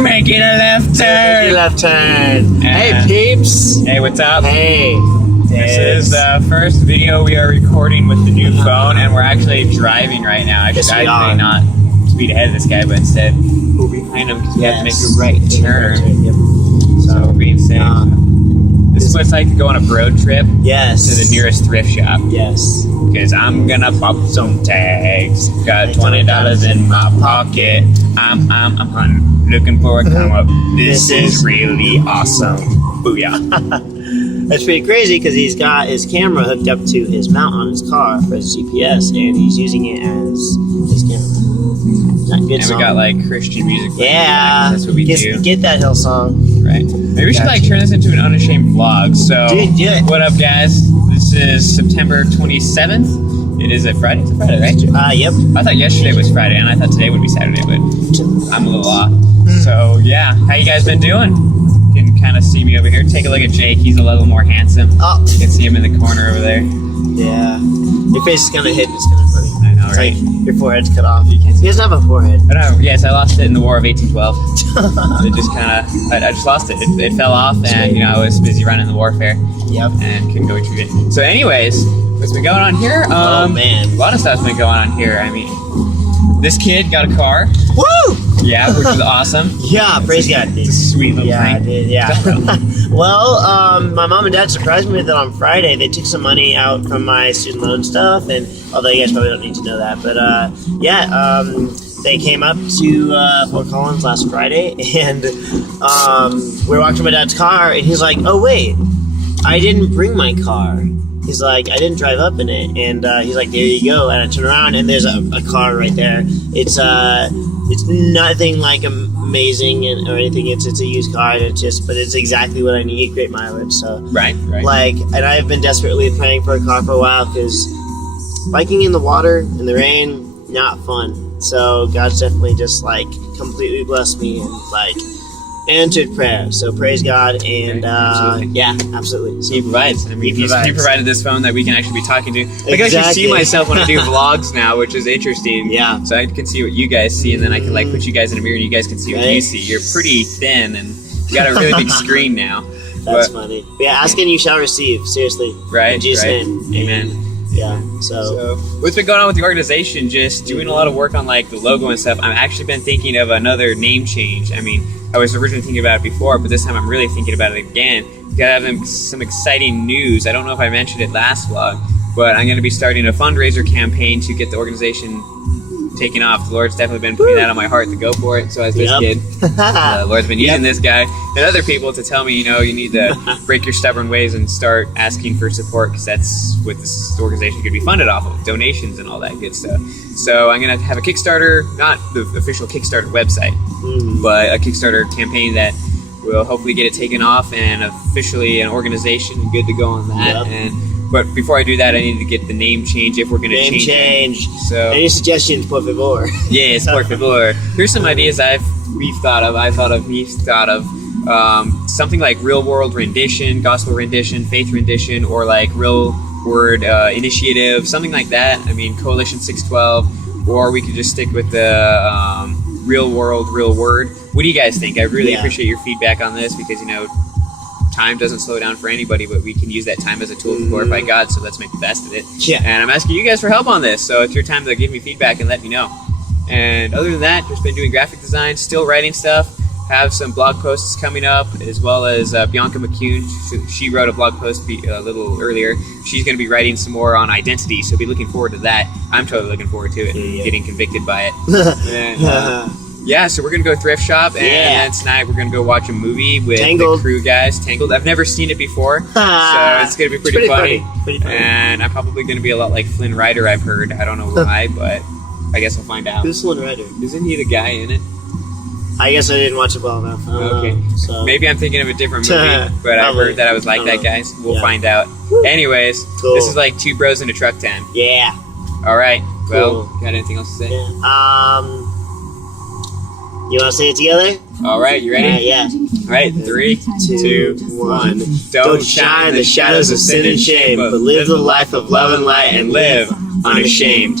We're making a left turn. Left turn. Hey, peeps. Hey, what's up? Hey. This is the first video we are recording with the new phone, and we're actually driving right now. I should actually not speed ahead of this guy, but instead go behind him because we have to make a right turn. Yep. So we're being safe. This is what it's like to go on a road trip to the nearest thrift shop. Yes. Because I'm gonna pop some tags. Got $20 in my pocket. I'm hunting, looking for a come up. This is really awesome. Booyah. That's pretty crazy because he's got his camera hooked up to his mount on his car for his GPS, and he's using it as his camera. Not good And song. we got like Christian music. Yeah. That's what we do. Get that Hillsong. Right. Maybe we should like turn this into an unashamed vlog. So, Dude, do it. What up, guys? This is September 27th. It is a Friday. It's a Friday, right? Yep. I thought yesterday was Friday, and I thought today would be Saturday, but I'm a little off. So, yeah. How you guys been doing? You can kind of see me over here. Take a look at Jake. He's a little more handsome. Oh. You can see him in the corner over there. Yeah. Your face is kind of hidden. It's kind of funny. I know, It's right? like your forehead's cut off. You can't see He doesn't have a forehead. I don't know. Yes, I lost it in the War of 1812. It just kind of, I just lost it. It fell off, and you know, I was busy running the warfare. Yep. And couldn't go retrieve it. So, anyways, what's been going on here? Oh, man. A lot of stuff's been going on here. I mean, this kid got a car. Woo! Yeah, which is awesome. Yeah, praise God, dude. It's a sweet little Yeah, I thing. did, yeah. Well, my mom and dad surprised me with it on Friday. They took some money out from my student loan stuff, and although you guys probably don't need to know that, but they came up to Fort Collins last Friday, and we were walking to my dad's car, and he's like, "Oh wait, I didn't bring my car." He's like, "I didn't drive up in it," and he's like, "There you go." And I turn around, and there's a car right there. It's nothing like amazing or anything. It's a used car, and but it's exactly what I need. Great mileage. So Right. like, and I've been desperately praying for a car for a while because biking in the water in the rain, not fun. So God's definitely just like completely blessed me and like answered prayer. So praise God, and absolutely. yeah, absolutely. So, He provides. I mean, he provided this phone that we can actually be talking to. I can actually Exactly. see myself when I do vlogs now, which is interesting. Yeah. So I can see what you guys see, and then I can like put you guys in a mirror, and you guys can see what you Right. see. You're pretty thin, and you got a really big screen now. That's But- funny. Yeah, ask and you shall receive. Seriously. Right. In Jesus' right. name. Amen. Yeah. So what's been going on with the organization? Just doing a lot of work on like the logo and stuff. I've actually been thinking of another name change. I mean, I was originally thinking about it before, but this time I'm really thinking about it again. Got some exciting news. I don't know if I mentioned it last vlog, but I'm going to be starting a fundraiser campaign to get the organization taken off. The Lord's definitely been putting that on my heart to go for it. So as this kid, the Lord's been using this guy and other people to tell me, you know, you need to break your stubborn ways and start asking for support, because that's what this organization could be funded off of, donations and all that good stuff. So I'm going to have a Kickstarter, not the official Kickstarter website, but a Kickstarter campaign that will hopefully get it taken off and officially an organization and good to go on that. But before I do that, I need to get the name change if we're going to change change. it. So Any suggestions, por favor? yes, por favor. Here's some ideas we've thought of. Something like real world rendition, gospel rendition, faith rendition, or like real word initiative, something like that. I mean, Coalition 612, or we could just stick with the real world, real word. What do you guys think? I really appreciate your feedback on this, because, you know, time doesn't slow down for anybody, but we can use that time as a tool to glorify God, so let's make the best of it. Yeah. And I'm asking you guys for help on this, so it's your time to give me feedback and let me know. And other than that, just been doing graphic design, still writing stuff, have some blog posts coming up, as well as Bianca McCune. She wrote a blog post a little earlier. She's going to be writing some more on identity, so be looking forward to that. I'm totally looking forward to it, and getting convicted by it. And, yeah, so we're going to go thrift shop, and then tonight we're going to go watch a movie with Tangled. the crew guys. Tangled. I've never seen it before, so it's going to be pretty funny. Pretty funny. And I'm probably going to be a lot like Flynn Rider, I've heard. I don't know why, but I guess we'll find out. Who's Flynn Rider? Isn't he the guy in it? I guess I didn't watch it well enough. I don't Okay. know, so. Maybe I'm thinking of a different movie, but I Probably. heard that I was like I that, don't know. guys. We'll Yeah. find out. Anyways, Cool. this is like two bros in a truck time. Yeah. All right. Well, Cool. got anything else to say? Yeah. You want to say it together? All right, you ready? Yeah. All right, 3, 2, 1. Don't shine in the shadows of sin and shame, but live the life of love and light and live unashamed.